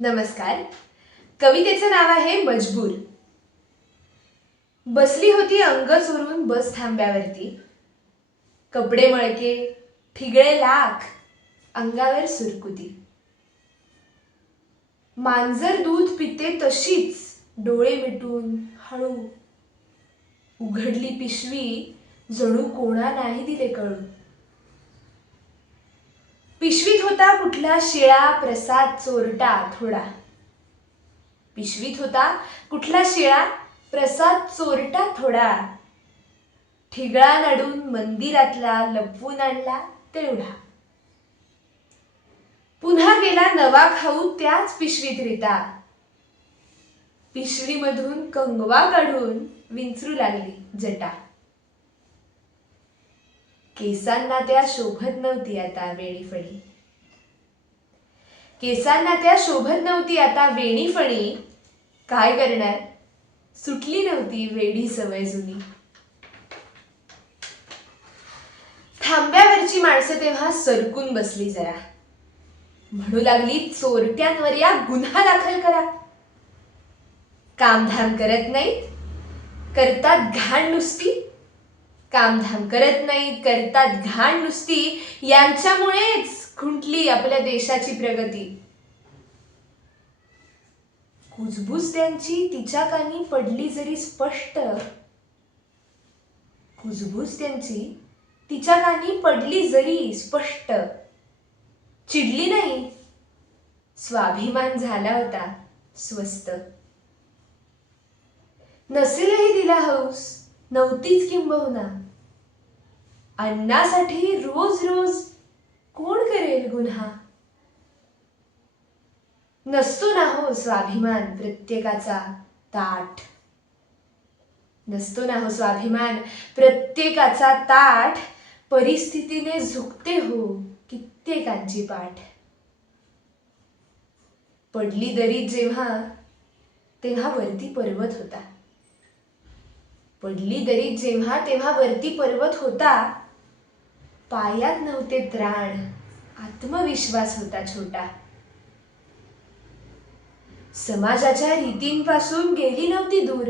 नमस्कार. कवितेचं नाव आहे मजबूर. बसली होती अंग चोरून बस थांब्यावरती. कपडे मळके ठिगळे लाख अंगावर सुरकुती. मांजर दूध पिते तशीच डोळे मिटून हळू. उघडली पिशवी जणू कोणा नाही दिले कळू. पिशवीत होता कुठला शिळा प्रसाद चोरटा थोडा पिशवीत होता कुठला शिळा प्रसाद चोरटा थोडा. ठिगळा नडून मंदिरातला लपवून आणला तेवढा. पुन्हा गेला नवा खाऊ त्याच पिशवीत रिता पिशवीमधून कंगवा काढून विंचरू लागली जटा. केसांना त्या शोभत नव्हती आता वेणीफणी. केसांना त्या शोभत नव्हती आता वेणीफणी. काय करणार? सुटली नव्हती वेडी सवय जुनी. थांब्यावरची माणसं तेव्हा सरकून बसली जरा. म्हणू लागली चोरट्यांवर या गुन्हा दाखल करा. कामधाम करत नाहीत. करतात घाण नुसती. कामधाम करत नाहीत करतात घाण नुसती. यांच्यामुळेच खुंटली आपल्या देशाची प्रगती. कुजबूज त्यांची तिच्या कानी पडली जरी स्पष्ट. कुजबूज त्यांची तिच्या कानी पडली जरी स्पष्ट. चिडली नाही. स्वाभिमान झाला होता स्वस्त. नसेलही तिला हौस. नव्हतीच किंबहुना अन्नासाठी रोज रोज कोण करेल गुन्हा? नसतो ना हो स्वाभिमान प्रत्येकाचा ताठ नसतो ना हो स्वाभिमान प्रत्येकाचा ताठ परिस्थितीने झुकते हो कित्येकांची पाठ. पडली दरी जेव्हा तेव्हा वरती पर्वत होता. पडली दरी जेव्हा तेव्हा वरती पर्वत होता. पायात नव्हते त्राण आत्मविश्वास होता छोटा. समाजाच्या रीतींपासून गेली नव्हती दूर.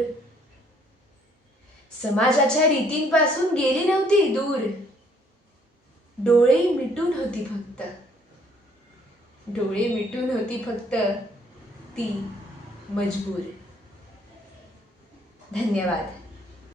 समाजाच्या रीतींपासून गेली नव्हती दूर. डोळे मिटून होती फक्त. डोळे मिटून होती फक्त ती मजबूर. धन्यवाद.